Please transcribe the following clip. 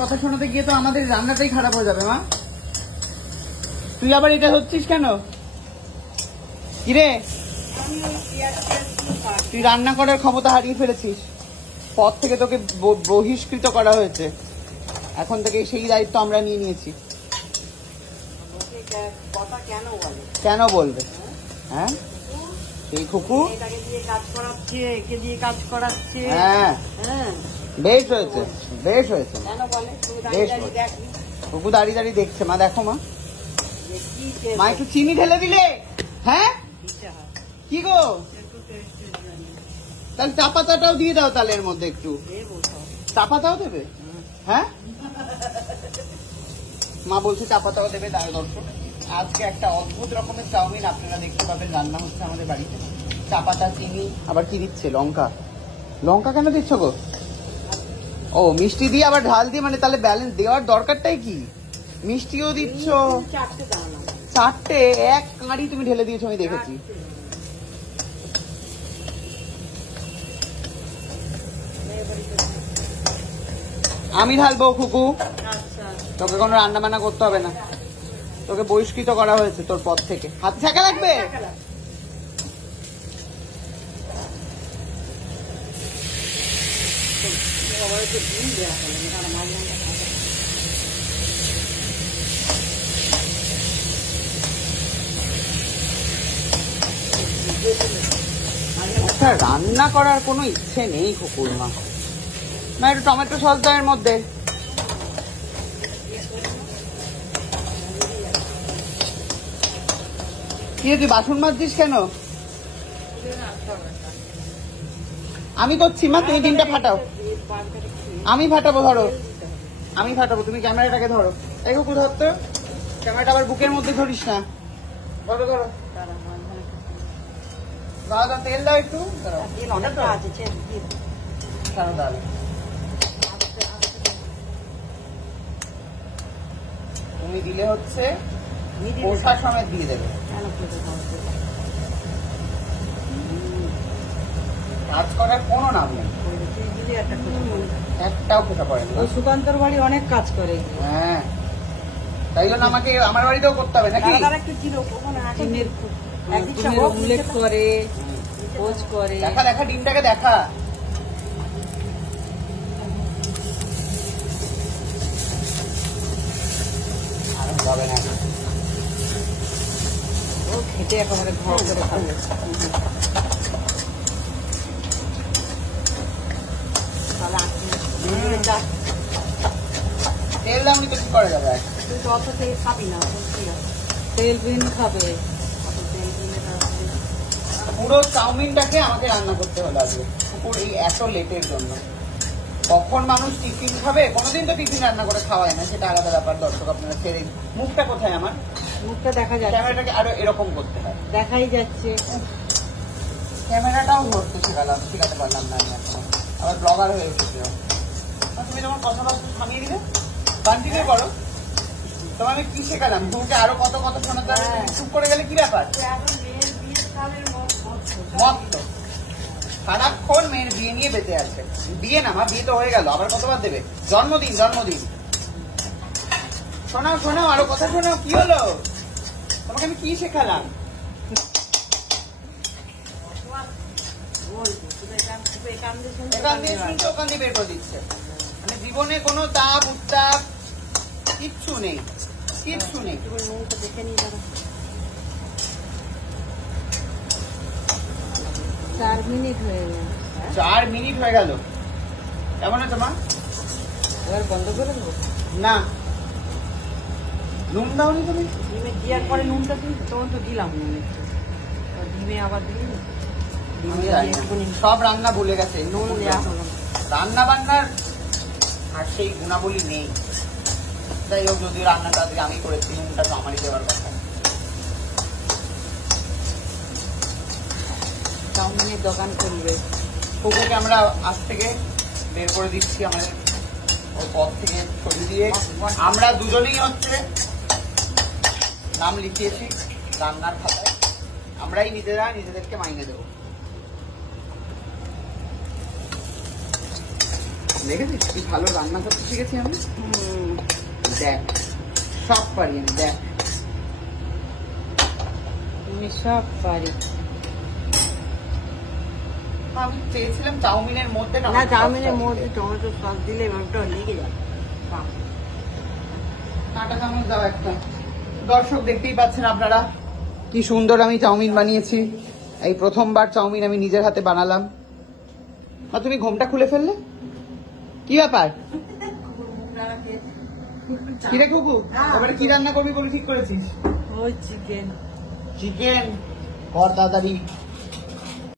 কথা শোনাতে গিয়ে তো আমাদের রান্নাটাই খারাপ হয়ে যাবে মা। তুই আবার এটা হচ্ছিস কেন? কিরে, তুই রান্না করার ক্ষমতা হারিয়ে ফেলেছিস। পথ থেকে তোকে বহিষ্কৃত করা হয়েছে। এখন থেকে সেই দায়িত্ব আমরা নিয়ে নিয়েছি। কেন বলবে? হ্যাঁ, সেই খুকু হ্যাঁ বেশ হয়েছে, বেশ হয়েছে, বেশ হয়েছে। খুকু দাঁড়িয়ে দাঁড়িয়ে দেখছে। মা দেখো মা, মা একটু চিনি ঢেলে দিলে। হ্যাঁ কি গো, তাহলে চা পাতাটাও দিয়ে দাও তাহলে এর মধ্যে একটু। চা পাতাও দেবে? হ্যাঁ মা বলছে চা পাতাও দেবে। দর্শক, আজকে একটা অদ্ভুত রকমের চাউমিন আপনারা দেখতে পাবেন রান্না হচ্ছে আমাদের বাড়িতে। চা পাতা, চিনি, আবার কি দিচ্ছে? লঙ্কা। লঙ্কা কেন দিচ্ছ গো? ও মিষ্টি দিয়ে আবার ঢাল দিয়ে, মানে তাহলে ব্যালেন্স দেওয়ার দরকারটাই কি? মিষ্টিও দিচ্ছ, চারটে এক কাঁড়ি তুমি ঢেলে দিয়েছো, আমি দেখেছি। আমি ঢালবো খুকু, তোকে কোনো রান্না বান্না করতে হবে না। তোকে বহিষ্কৃত করা হয়েছে তোর পথ থেকে। হাত ছাকা লাগবে। আচ্ছা, রান্না করার কোনো ইচ্ছে নেই খুকুর মা। না একটু টমেটো সস দাও এর মধ্যে। কি তুই বাসন মাজছিস কেন? আমি করছি মা, তুমি ডিমটা ফাটাও। আমি ফাটাবো, ধরো আমি ফাটাবো, তুমি ক্যামেরাটাকে ধরো। এই কুকুর ধরতো, ক্যামেরাটা আবার বুকের মধ্যে ধরিস না। ধরো ধরো, দাদা তেল দাও একটু। তুমি দিলে হচ্ছে পোষা সমেত দিয়ে দেবে। কাজ করার কোনো নাম নেই, একটাও খোসা পড়ে না। সুকান্তর বাড়ি অনেক কাজ করে। হ্যাঁ, তাই জন্য আমাকে আমার বাড়িতেও করতে হবে নাকি? উল্লেখ করে, খোঁজ করে। দেখা দেখা ডিমটাকে দেখা। হবে না, ও খেতে একেবারে ঘর করে খাবে। তেল দামনি তো কি করা যাবে? তুই তো অত তেল খাবি না, তেল বিন খাবে। পুরো চাউমিনটাকে আমাকে রান্না করতে হলো আজকে পুরো এই এত লেটের জন্য। কখন মানুষ টিফিন খাবে? কোনোদিন তো টিফিন রান্না করে খাওয়ায় না, সেটা আলাদা ব্যাপার। দর্শক আপনারা ছেড়ে, মুখটা কোথায় আমার? মুখটা দেখা যাচ্ছে, ক্যামেরাটাকে আরো এরকম করতে হয়। দেখাই যাচ্ছে। ক্যামেরাটাও ধরতে শিখাতে পারলাম না আমি এখন, আবার ব্লগার হয়ে এসেছি। তুমি যখন কথা বলতে থামিয়ে দিলে, কন্টিনিউ করো। তোমার আমি কি শেখালাম? তোমাকে আরো কত কত শোনাতে হবে, চুপ করে গেলে কি ব্যাপার? মত সারাক্ষণ মেয়ের বিয়ে নিয়ে বেঁচে আছে। বিয়ে না মা, বিয়ে তো হয়ে গেল, আবার কতবার দেবে? জন্মদিন জন্মদিন। শোনাও শোনাও, আরো কথা শোনাও। কি হলো? তোমাকে আমি কি শেখালাম? এখান দিয়ে শুনছে, ওখান দিয়ে বের করে দিচ্ছে। মানে জীবনে কোনো তাপ উত্তাপ কিচ্ছু নেই, কিচ্ছু নেই। দেখে নিয়ে যাবো। 4 মিনিট হয়ে গেল। 4 মিনিট হয়ে গেল। কেমন আছে মা? এবার বন্ধ করে দেবো না। নুন দাওনি তুমি? ডিমে দেওয়ার পরে নুনটা দিই, তখন তো দিলাম নুন একটু। ডিমে আবার দিই। সব রান্না ভুলে গেছে, নুন দেওয়া হলো। রান্না বান্নার আর সেই গুণাবলী নেই। যাই হোক, যদি রান্নাটা আজকে আমি করেছি, নুনটা তো আমারই দেওয়ার কথা। চাউমিনের দোকান করবে। কুকুরকে আমরা আজ থেকে বের করে দিচ্ছি আমাদের ওই পথ থেকে সরিয়ে দিয়ে। আমরা দুজনেই হচ্ছে নাম লিখিয়েছি রান্নার খাতায়। আমরাই নিজেরা নিজেদেরকে মাইনে দেবো। দেখেছিস কি ভালো রান্না করতে শিখেছি আমি। দেখ সব পারি আমি, দেখ আমি সব পারি। আমি চেয়েছিলাম চাউমিনের মধ্যে না, চাউমিনের মধ্যে টমেটো সস দিলে ওটা লেগে যায়। কাঁটা চামচ দাও একটা। দর্শক দেখতেই পাচ্ছেন আপনারা কি সুন্দর আমি চাউমিন বানিয়েছি। এই প্রথমবার চাউমিন আমি নিজের হাতে বানালাম। আর তুমি ঘোমটা খুলে ফেললে, কি ব্যাপার? কি রে কুকু, এবারে কি রান্না করবি বলে ঠিক করেছিস? ওই চিকেন। চিকেন কর তাড়াতাড়ি।